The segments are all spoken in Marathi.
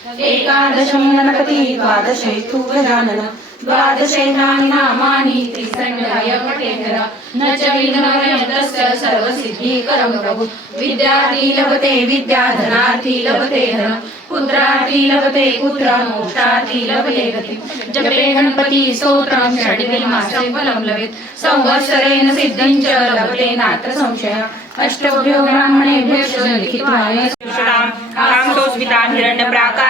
एकादशं गणपति द्वादशे तु गजानन द्वादशेनानि नामानि त्रिसङ्ग्रहाय पटेकर न च विघ्नयन्तस्य सर्वसिद्धिकरं प्रभु। विद्यार्थी लभते विद्याधनार्थी लभते धन। पुत्रार्थी लभते पुत्र मोक्षार्थी लभते गति। जपे गणपति स्तोत्रं षड्विमासे फलं लभेत्। संवत्सरेण सिद्धिं च लभते नात्र संशयः। अष्टभ्यो ब्राह्मणेभ्यश्च लिखित्वा हिरण्यप्राकार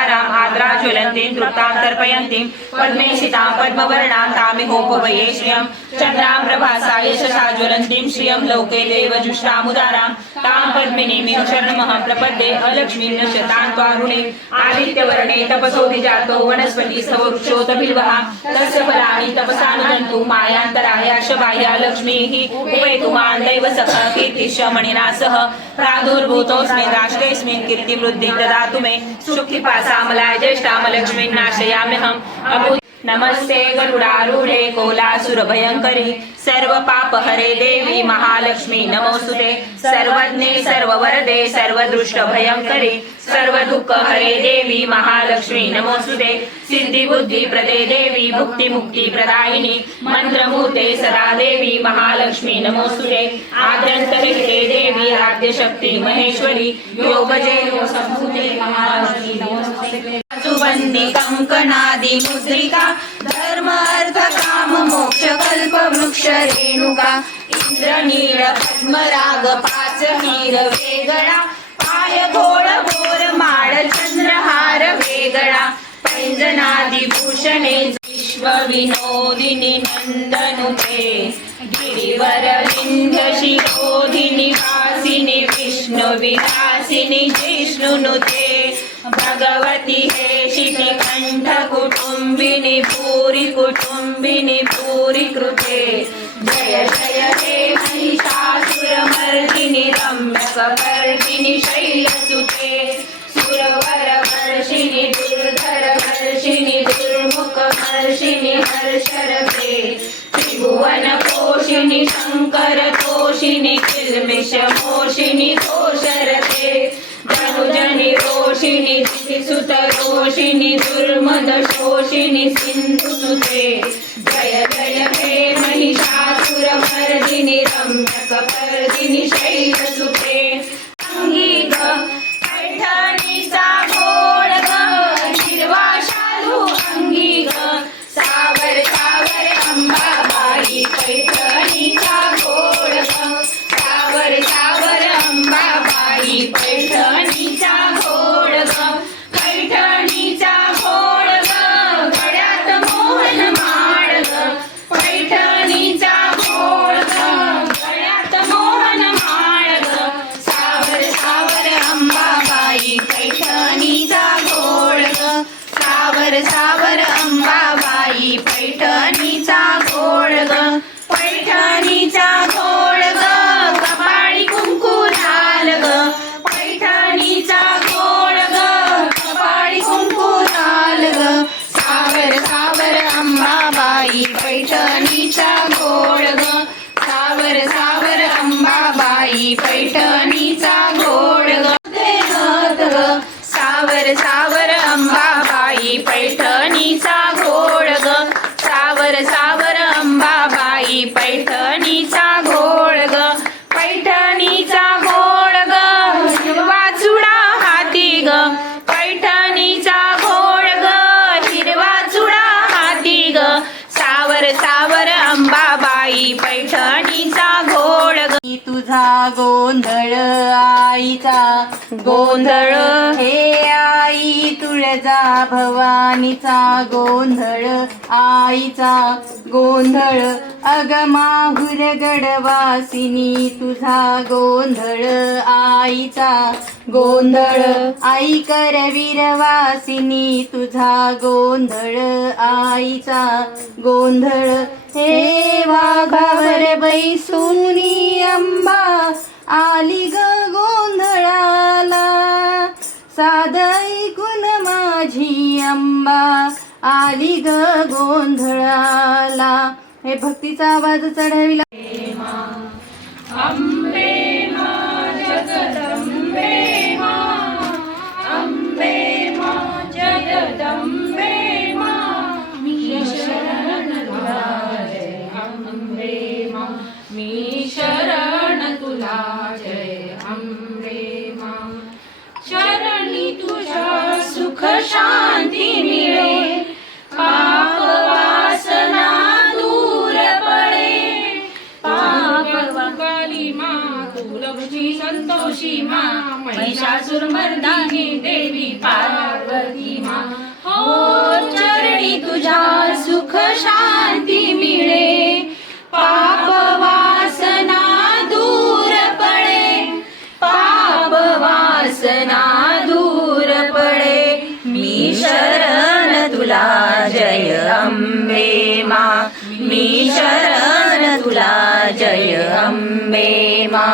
हिरण्यप्राकाराम् आद्रा ज्वलन्तीं तृप्तां तर्पयन्तीं पद्मेशितां पद्मवर्णां तामिहोपवये श्रियं चन्द्रां प्रभासा यशसा ज्वलन्तीं श्रियं लोके देवजुष्टामुदारां तां पद्मिनीं शरणमहं प्रपद्ये अलक्ष्मीं नश्यतां त्वारुणे आदित्यवर्णे तपसोऽधिजातो वनस्पति सवृक्षोत तस्य फलानि तपसानुजन्तु मायान्तरायाश बाह्या लक्ष्मीः उपेतु मां दैव सख कीर्तिश्च मणिना सह प्रादुर्भूतोऽस्मिन् राष्ट्रेऽस्मिन् कीर्तिवृद्धिं ददातु मे सुखिपासामलाय ज्येष्ठामलक्ष्मीं नाशयाम्यहम् अभूत नमस्ते गरुडारूढे कोलासुरभयङ्करी सर्वपापहरे देवी महालक्ष्मी नमोऽस्तुते सर्वज्ञे सर्ववरदे सर्वदुष्टभयङ्करी। सर्व दुःख हरे देवी महालक्ष्मी नमोऽस्तुते सिद्धिबुद्धिप्रदे देवी भुक्तिमुक्तिप्रदायिनी मन्त्रमूर्ते सदा देवी महालक्ष्मी नमोऽस्तुते आद्यन्तरहिते देवी आद्यशक्ति महेश्वरी। योगजे महालक्ष्मी सुबन्दी मुद्रिका धर्म अर्थ काम मोक्ष कल्प वृक्ष रेणुका इंद्रनीळ पद्मराग पाच नीर वेगळा पाय घोळ घोर माळ चंद्रहार वेगळा पैंजनादि भूषणे विश्व विनोदिनी नंदनुते गिरिवर विंध्य शिरोधिनी वासिनी विष्णु विलासिनी जिष्णुनुते भगवती हे शितिकण्ठ कुटुम्बिनि भूरि कुटुम्बिनि भूरि कृते जय जय हे महिषासुरमर्दिनि रम्यकपर्दिनि शैलसुते सावर अंबा अंबाबाई पैठ तुझा गोंधळ आईचा गोंधळ. हे आई तुळजा भवानीचा गोंधळ आईचा गोंधळ. अगमाहुर गडवासिनी तुझा गोंधळ आईचा गोंधळ. आई करवीरवासिनी तुझा गोंधळ आईचा गोंधळ. हे वाघावर बैसुनी अंबा आली ग गोंधळाला. साध ऐकून माझी अंबा आली ग गोंधळाला. हे भक्तीचा आवाज चढविला शांती मिळे. पाप वासना दूर पडे. पाप काली मा संतोषी मा. महिषासुर मर्दानी देवी पार्वती मा. हो चरणी तुझा सुख शांती तुला जय अंबे मा. मी शरण तुला जय अंबे मा.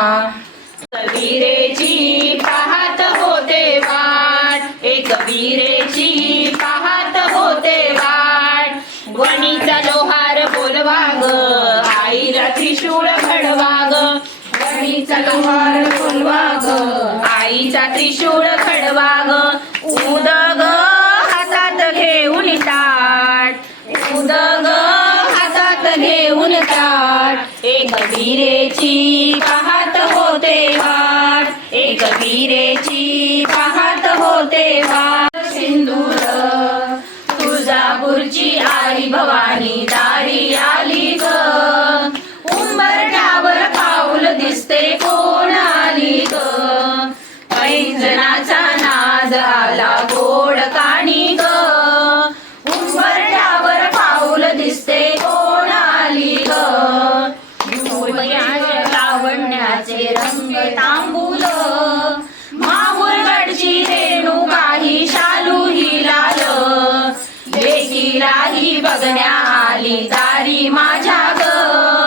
कबीरेची पाहत होते वाट. ए कबीरेची पाहत होते वाट. वणीचा लोहार बोलवा ग आईला त्रिशूळ घडवा वणीचा लोहार बोलवा ग आईचा त्रिशूळ घडवा कबीरेची पाहत होते वाट. एक कबीरेची पाहत होते वाट. सिंदूर तुळजापूरची आई भवानी दा तिलाही बघण्या आली तारी माझ्या ग.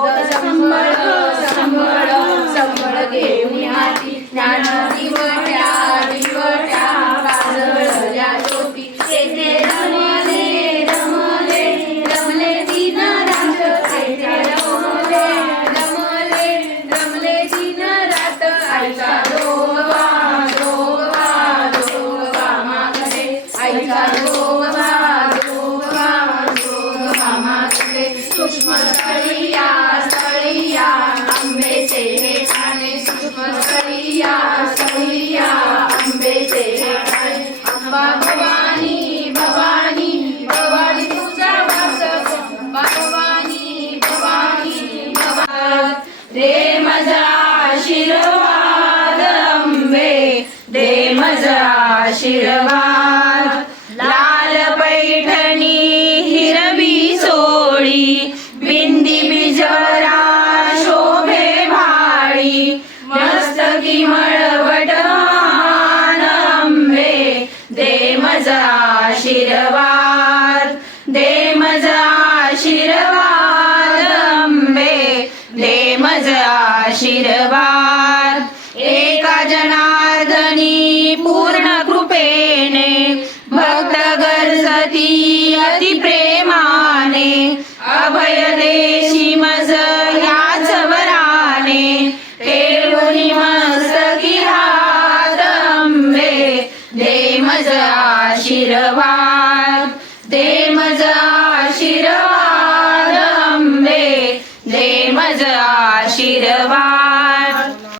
Buddha Sammarha दे मजा आशीर्वाद अंबे दे मजा आशीर्वाद. लाल पैठणी हिरवी सोळी. बिंदी बिजरा शोभे भाळी. मस्तकी मळवट मान अंबे दे मजा आशीर्वाद. आशीर्वाद एका जनार्दनी पूर्ण कृपेने भक्त गरजती अति प्रेमाने अभय देश